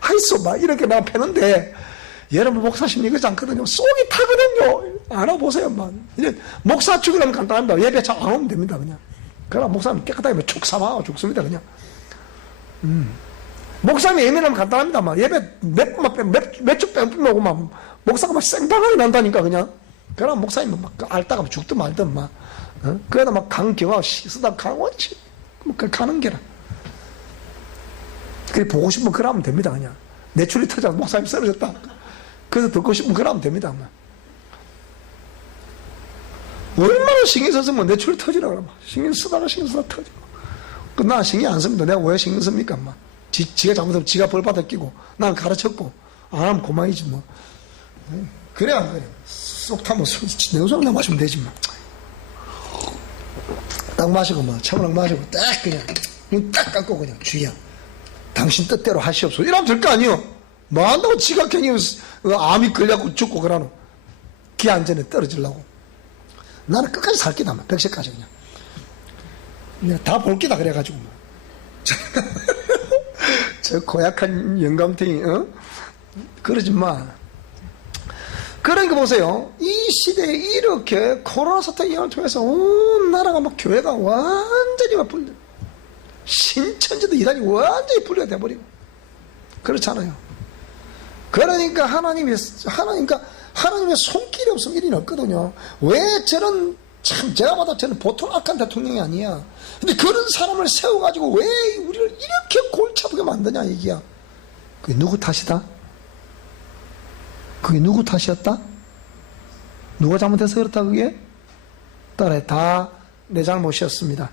하있어 막 이렇게 내가 패는데 여러분 목사님 이거지 않거든요. 속이 타거든요. 알아보세요. 막 이제 목사 죽이려면 간단합니다. 예배 잘 안 오면 됩니다. 그냥. 그러나 목사님 깨끗하게 축 삼아 죽습니다. 그냥. 목사님이 예민하면 간단합니다. 막 예배 몇주 빼고 막 목사가 막 생방하게 난다니까 그냥. 그러나 목사님은 막 앓다가 죽든 말든 막 그러다 막 강경하고 쓰다 강원치 가는 게라. 그래 보고 싶으면 그러면 됩니다. 그냥 내출이 터져 목사님 쓰러졌다. 그래서 듣고 싶으면 그러면 됩니다. 얼마나 신경 썼으면 내출이 터지라 그러면 신경 쓰다가 터지고. 난 신경 안 씁니다. 내가 왜 신경 씁니까? 막 지가 잘못하면 지가 벌 받아 끼고 난 가르쳤고 안 하면 고마이지 뭐. 그래 안 그래? 쏙 타면 내우성나 마시면 되지 뭐. 딱 마시고 뭐 차분하게 마시고 딱 그냥 눈 딱 감고 그냥 주야 당신 뜻대로 하시옵소서 이러면 될 거 아니요. 뭐 한다고 지가 괜히 암이 걸려갖고 죽고 그러노. 기 안전에 떨어지려고. 나는 끝까지 살 기다 막 100세까지 그냥 다 볼 기다 그래가지고 뭐. 저 고약한 영감탱이 그러지 마. 그러니까 보세요. 이 시대에 이렇게 코로나 사태 영향을 통해서 온 나라가 막 교회가 완전히 막 분리, 신천지도 이단이 완전히 분리가 돼버리고 그렇잖아요. 그러니까 하나님의 손길이 없으면 일이 없거든요. 왜 저런 참 제가 봐도 저는 보통 악한 대통령이 아니야. 근데 그런 사람을 세워가지고 왜 우리를 이렇게 골치 아프게 만드냐 얘기야. 그게 누구 탓이다? 그게 누구 탓이었다? 누가 잘못해서 그렇다 그게? 따라해. 다 내 잘못이었습니다.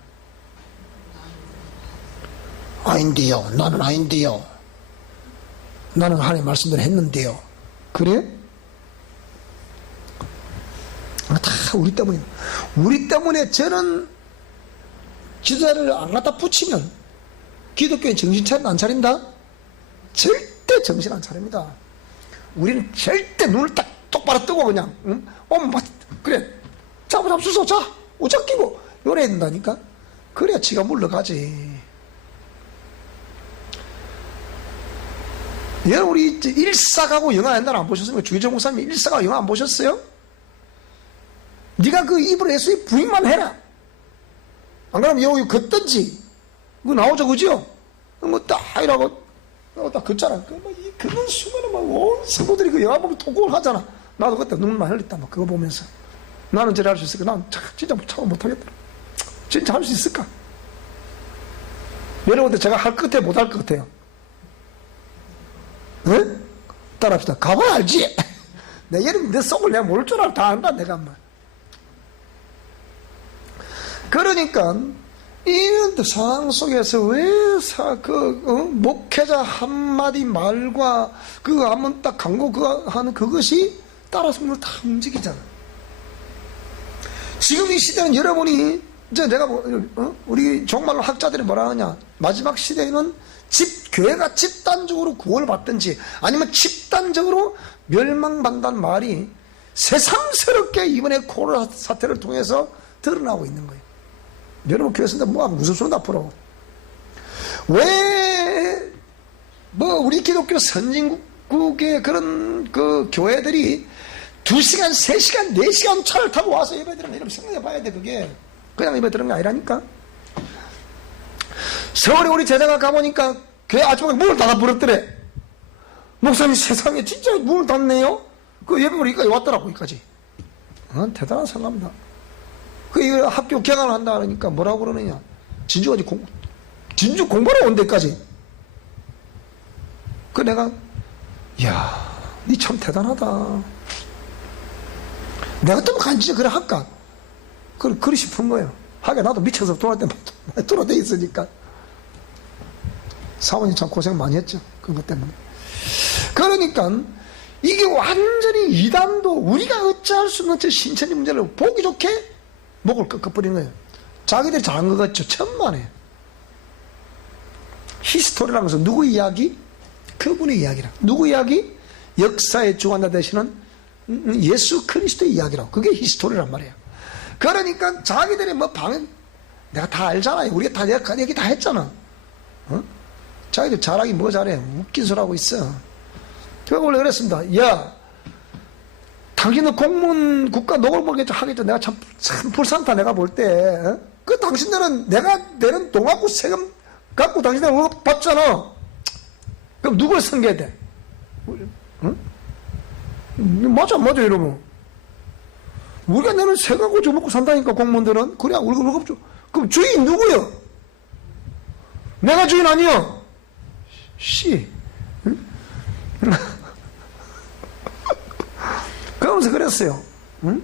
아닌데요. 나는 아닌데요. 나는 하나님 말씀대로 했는데요. 그래? 다 우리 때문이야. 우리 때문에 저런 지도자를 안 갖다 붙이면 기독교인 정신 안 차린다? 절대 정신 안 차립니다. 우리는 절대 눈을 딱 똑바로 뜨고 그냥 그래 잡수서 자 우적 끼고 요래야 된다니까. 그래야 지가 물러가지. 여러분 우리 일사가고 영화 옛날에 안 보셨습니까? 주기정 목사님 일사가고 영화 안 보셨어요? 네가 그 입으로 예수의 부인만 해라. 안 그러면 여기 걷든지 그거 나오죠 그죠? 딱 이라고 딱 걷잖아. 그건 순간에 막 온 성도들이 그 영화 보면 토곡을 하잖아. 나도 그때 눈만 흘렸다 막 그거 보면서 나는 저래 할 수 있을까? 난 진짜 참아 못하겠더라. 진짜 할 수 있을까? 여러분들 제가 할 것 같아요? 못 할 것 같아요? 응? 따라합시다. 가봐야 알지? 내 여러분 내 속을 내가 모를 줄 알아. 다 안다 내가 막. 그러니까 이런 상황 속에서 왜 목회자 한마디 말과 그거 한번 딱 강고 그거 하는 그것이 따라서 오늘 다 움직이잖아. 지금 이 시대는 여러분이 이제 내가 우리 정말로 학자들이 뭐라 하느냐, 마지막 시대에는 교회가 집단적으로 구원을 받든지 아니면 집단적으로 멸망받는다는 말이 새삼스럽게 이번에 코로나 사태를 통해서 드러나고 있는 거예요. 여러분 교회 선생님 뭐 무슨 소리 앞으로 왜 우리 기독교 선진국의 그런 그 교회들이 2시간, 3시간, 4시간 차를 타고 와서 예배 드리는 이러면 생각해 봐야 돼. 그게 그냥 예배 드리는 게 아니라니까. 서울에 우리 제자가 가보니까 교회 아줌마가 문을 닫아 버렸더래. 목사님 세상에 진짜 문을 닫네요. 그 예배 우리 여기까지 왔더라고. 여기까지. 대단한 생각입니다. 그 학교 개강을 한다 그러니까 뭐라고 그러느냐, 진주 공부하러 온 데까지. 그 내가 야, 니 참 대단하다. 내가 좀 간지 그래 할까? 그리 싶은 거예요. 하긴 나도 미쳐서 돌아올 때 돌아대 있으니까. 사모님 참 고생 많이 했죠. 그것 때문에. 그러니까 이게 완전히 이단도 우리가 어찌할 수 없는 저 신천지 문제를 보기 좋게 목을 꺾어버리는 거예요. 자기들이 잘한 것 같죠. 천만에. 히스토리라는 것은 누구 이야기? 그분의 이야기라. 누구 이야기? 역사의 주관자 되시는 예수 그리스도의 이야기라고. 그게 히스토리란 말이에요. 그러니까 자기들이 내가 다 알잖아요. 우리가 다 내가 얘기 다 했잖아. 자기들 잘하기 뭐 잘해. 웃긴 소리 하고 있어. 제가 원래 그랬습니다. 야, 당신은 공무원 국가 노골모르겠죠 하겠죠. 내가 참 불쌍하다. 내가 볼 때. 그 당신들은 내가 내는 동학구 세금 갖고 당신들 월급 받잖아. 그럼 누굴 섬겨야 돼? 맞아 이러면. 우리가 내는 세금하고 줘 먹고 산다니까 공무원들은. 그래야 월급 줘. 그럼 주인 누구요? 내가 주인 아니요. 응? 그러면서 그랬어요. 응?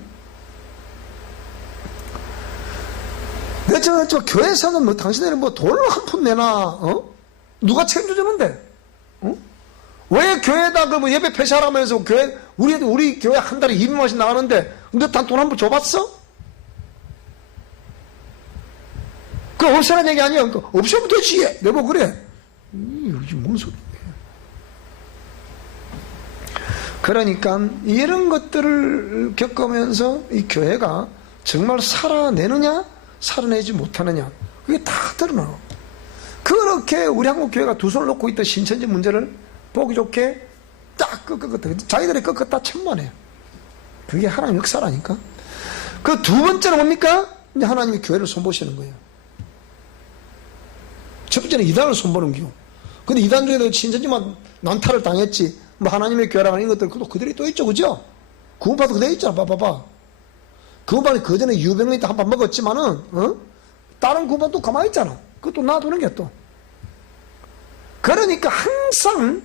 저 교회에서는 뭐 당신들은 뭐 돈을 한 푼 내나, 누가 책임져주는데? 왜 교회에다 그 뭐 예배 폐쇄하라면서 우리 교회 한 달에 200만원씩 나가는데, 너 단 돈 한 번 줘봤어? 그거 없애라는 얘기 아니야. 없애면 되지. 내가 그래. 이게 뭔 소리야. 그러니까 이런 것들을 겪으면서 이 교회가 정말 살아내느냐 살아내지 못하느냐, 그게 다 드러나요. 그렇게 우리 한국 교회가 두 손을 놓고 있던 신천지 문제를 보기 좋게 딱 꺾었다. 자기들이 꺾었다 천만에요. 그게 하나님 역사라니까. 그 두 번째는 뭡니까? 이제 하나님이 교회를 손보시는 거예요. 첫 번째는 이단을 손보는 기호. 근데 이단 중에도 신천지만 난타를 당했지. 뭐 하나님의 교회라는 이런 것들 그들이 또 있죠, 그죠? 구원파도 그대로 있잖아. 봐봐봐. 구원파는 그 전에 유병이 한 번 먹었지만은 다른 구원파도 가만히 있잖아. 그것도 놔두는 게 또. 그러니까 항상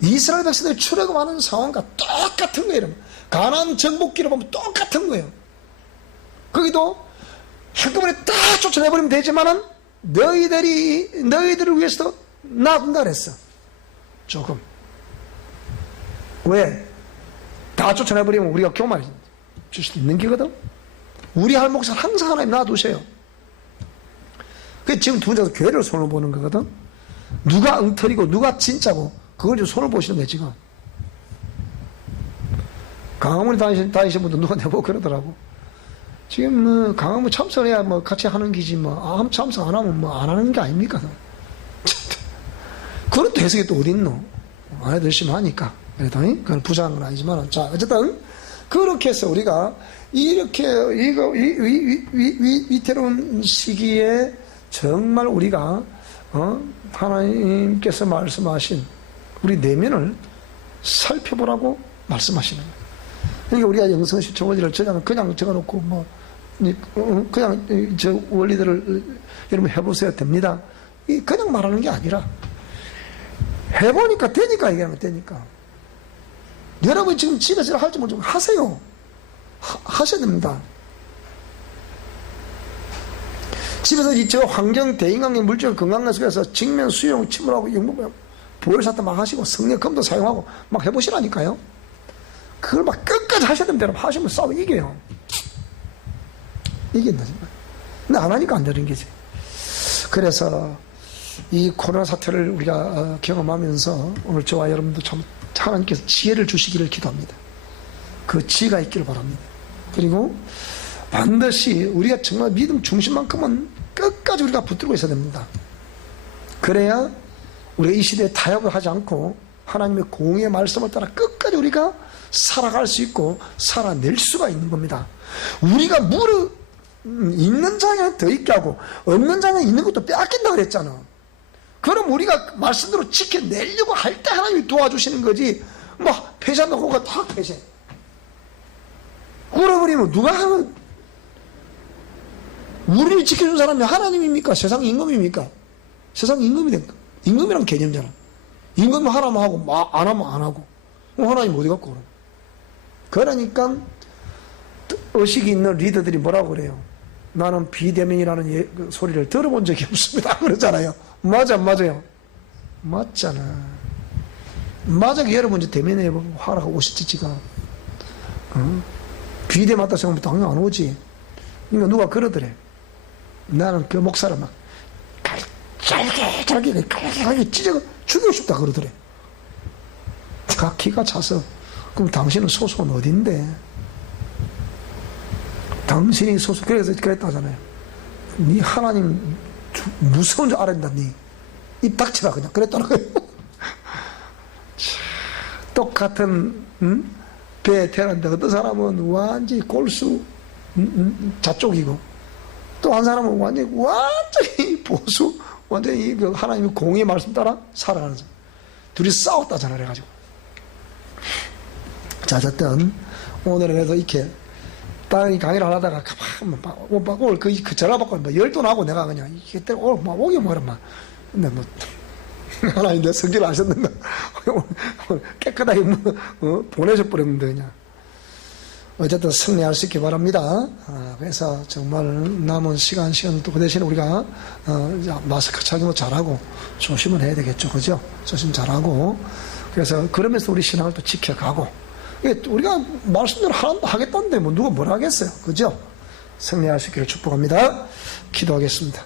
이스라엘 백성들이 출애굽하는 상황과 똑같은 거예요. 가나안 정복기를 보면 똑같은 거예요. 거기도 한꺼번에 딱 쫓아내버리면 되지만은 너희들을 위해서 놔둔다 그랬어. 조금. 왜? 다 쫓아내버리면 우리가 교만해 줄 수도 있는 거거든. 우리 할 몫은 항상 하나님 놔두세요. 그게 지금 두 번째로 교회를 손을 보는 거거든. 누가 엉터리고 누가 진짜고 그걸 좀 손을 보시는 거예요. 지금 강화문에 다니신 분도 누가 내보고 그러더라고. 지금 강화문 참석해야 뭐 같이 하는 기지 뭐 참석 안 하면 뭐 안 하는 게 아닙니까? 그런 또 해석이 또 어디 있노? 안 해도 열심히 하니까. 그래도 그건 부정한 건 아니지만, 자 어쨌든 그렇게 해서 우리가 이렇게 위태로운 시기에 정말 우리가 하나님께서 말씀하신 우리 내면을 살펴보라고 말씀하시는 거예요. 그러니까 우리가 영성 실천 원리를 그냥 적어놓고 뭐 그냥 저 원리들을 여러분 해보셔야 됩니다. 그냥 말하는 게 아니라 해보니까 되니까 얘기하면 되니까. 여러분 지금 집에서 할지 모르지 하세요. 하셔야 됩니다. 집에서 저 환경, 대인관계, 물질, 건강관 속에서 직면, 수용, 침울하고 영국, 보혈사태 막 하시고 성령, 검도 사용하고 막 해보시라니까요. 그걸 막 끝까지 하셔야 됩니다. 여러분 하시면 싸워 이겨요. 이긴다 정말. 근데 안 하니까 안 되는 거지. 그래서 이 코로나 사태를 우리가 경험하면서 오늘 저와 여러분도 참 하나님께서 지혜를 주시기를 기도합니다. 그 지혜가 있기를 바랍니다. 그리고 반드시 우리가 정말 믿음 중심만큼은 끝까지 우리가 붙들고 있어야 됩니다. 그래야 우리가 이 시대에 타협을 하지 않고 하나님의 공의의 말씀을 따라 끝까지 우리가 살아갈 수 있고 살아낼 수가 있는 겁니다. 우리가 무릇 있는 장에 더 있게 하고 없는 장에 있는 것도 빼앗긴다 그랬잖아. 그럼 우리가 말씀대로 지켜내려고 할 때 하나님이 도와주시는 거지. 막 폐쇄한다고 그거 다 폐쇄. 그래버리면 누가 하면, 우리를 지켜준 사람이 하나님입니까? 세상 임금입니까? 세상 임금이 된가? 임금이란 개념이잖아. 임금이 하라면 하고 안 하면 안 하고. 그럼 하나님 어디 갔고 그럼? 그러니까 의식이 있는 리더들이 뭐라고 그래요? 나는 비대면이라는 그 소리를 들어본 적이 없습니다. 그러잖아요. 맞아, 맞아요. 맞잖아. 맞아, 여러분 이제 대면에 화라고 오셨지, 지가. 비대 맞다 생각하면 당연히 안 오지. 그러니까 누가 그러더래. 나는 그 목사를 막 잘게 찢어 죽이고 싶다 그러더래. 기가 차서. 그럼 당신은 소속은 어딘데? 당신이 소속, 그래서 그랬다잖아요. 네 하나님 무서운 줄 알았다, 네. 입 닥치라, 그냥. 그랬다는 거예요. 똑같은, 배에 태어났는데 어떤 사람은 완전히 골수, 자쪽이고, 또 한 사람은 완전히 보수, 완전히 그 하나님의 공의 말씀 따라 살아가는 사람. 둘이 싸웠다잖아, 그래가지고. 자, 어쨌든, 오늘은 그래서 이렇게, 땅이 강의를 하다가, 오늘 그 전화 받고, 열도 나고 내가 그냥, 이게 오늘 막 오기 뭐라, 막. 근데 뭐, 하나님 내 성질을 아셨는가? 오늘 깨끗하게 보내셔버렸는데, 그냥. 어쨌든 승리할 수 있기 바랍니다. 그래서 정말 남은 시간도 그 대신에 우리가, 마스크 착용도 잘하고, 조심을 해야 되겠죠. 그죠? 조심 잘하고. 그래서 그러면서 우리 신앙을 또 지켜가고, 우리가 말씀대로 하겠다는데 뭐 누가 뭐라 하겠어요. 그죠? 승리할 수 있기를 축복합니다. 기도하겠습니다.